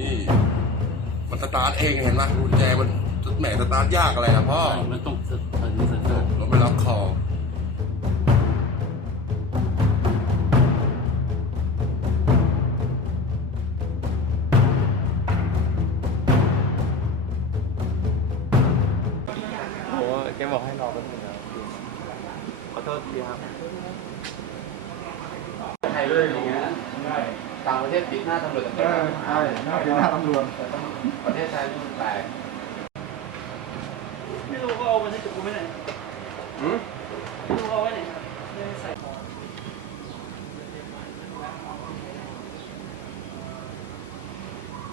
นี่มันสตาร์ทเองเห็นไหมกุญแจมันแหมสตาร์ทยากอะไรนะพ่อใช่มันต้องเสเปิดนี้เสร็จรถไม่ล็อกคอแกบอกให้รอแป๊บนึงนะขอโทษทีครับไทยด้วยอย่างเงี้ย ต่างประเทศปิดหน้าตำรวจแต่เออใช่หน้าเป็นหน้าตำรวจประเทศไทยนี่มันแปลกไม่รู้ว่าเอาไปที่จุดกูไม่ไหนหืมไม่รู้เอาไว้ไหนไม่ได้ใส่ของ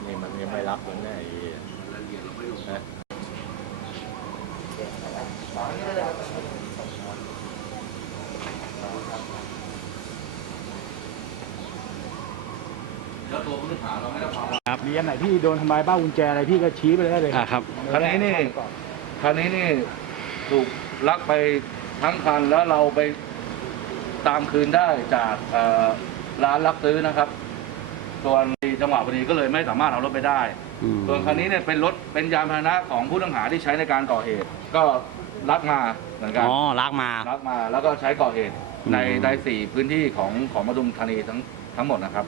นี่มันยังไม่รับเลยแน่ไอ้นะ มีอันไหนที่โดนทำลายบ้ากุญแจอะไรพี่ก็ชี้ไปได้เลยอ่าครับ คันนี้นี่คันนี้นี่ถูกลักไปทั้งคันแล้วเราไปตามคืนได้จากเอ่อร้านรับซื้อนะครับ ส่วนจังหวะพอดีก็เลยไม่สามารถเอารถไปได้ส่วนคันนี้เนี่ยเป็นรถเป็นยานพาหนะของผู้ต้องหาที่ใช้ในการก่อเหตุ ก็ลักมาเหมือนกันอ๋อลากมา ลักมาแล้วก็ใช้ก่อเหตุในอืม ในสี่พื้นที่ของของปทุมธานีทั้งทั้งหมดนะครับ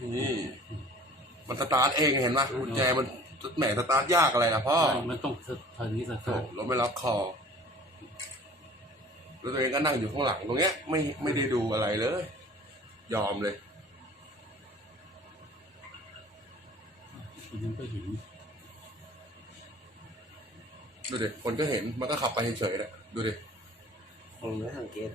นี่มันสตาร์ทเองเห็นไหมกุญแจมันแหมสตาร์ทยากอะไรนะพ่อใช่มันต้องเปิดนี้เสร็จโอ้รถไม่ล็อกคอแล้วตัวเองก็นั่งอยู่ข้างหลังตรงเนี้ย ไม่ไม่ได้ดูอะไรเลย ยอมเลยยังก็เห็นดูดิคนก็เห็นมันก็ขับไปเฉยๆแหละดูดิผมไม่สังเกต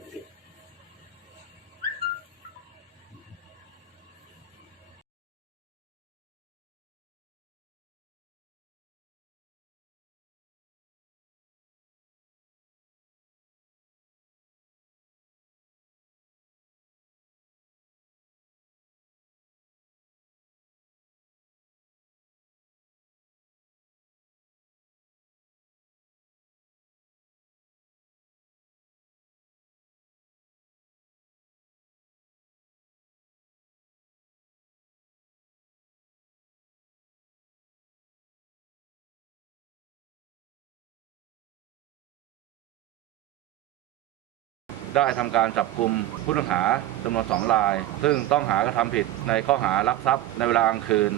ได้ทำการจับกลุ่มผู้ต้องหาจำนวนสองราย ซึ่งต้องหากระทำผิดในข้อหารักทรัพย์ในเวลากลางคืน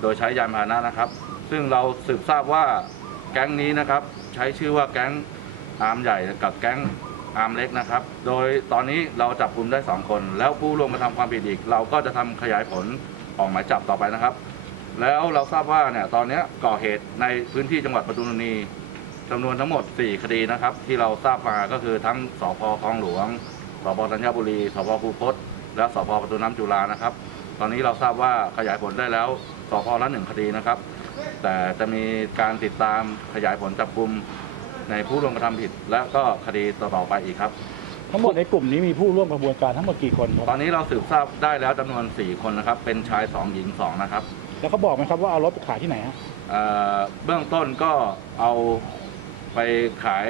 โดยใช้ยานพาหนะนะครับ ซึ่งเราสืบทราบว่าแก๊งนี้นะครับใช้ชื่อว่าแก๊งอาร์มใหญ่กับแก๊งอาร์มเล็กนะครับ โดยตอนนี้เราจับกลุ่มได้สองคน แล้วผู้ร่วมกระทำความผิดอีก เราก็จะทำขยายผลออกหมายจับต่อไปนะครับ แล้วเราทราบว่าเนี่ยตอนนี้ก่อเหตุในพื้นที่จังหวัดปทุมธานี จำนวนทั้งหมด 4 คดีนะครับ ที่เราทราบมาก็คือทั้งสพคลองหลวงสพธัญบุรีสพคูคตและสพประตูน้ำจุฬานะครับ ตอนนี้เราทราบว่าขยายผลได้แล้วสพละหนึ่งคดีนะครับ แต่จะมีการติดตามขยายผลจับกลุ่มในผู้ร่วมกระทำผิด และก็คดีต่อๆไปอีกครับ ทั้งหมดในกลุ่มนี้มีผู้ร่วมกระบวนการทั้งหมดกี่คนคตรัอบนนี้เราสืบทราบได้แล้วจำนวน 4 คนนะครับ เป็นชาย 2 หญิง 2 นะครับ แล้วเขาบอกไหมครับว่าเอารถไปขายที่ไหนฮะ เอ่อเบื้องต้นก็เอา ไปขาย